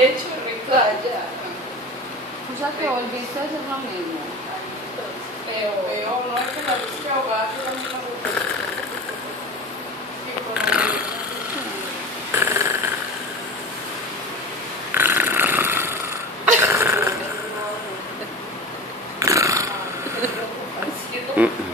bien churrito allá. O sea que volviste a hacer lo mismo. Peor, no es que la luz se ahogaba, que la misma Mm-mm.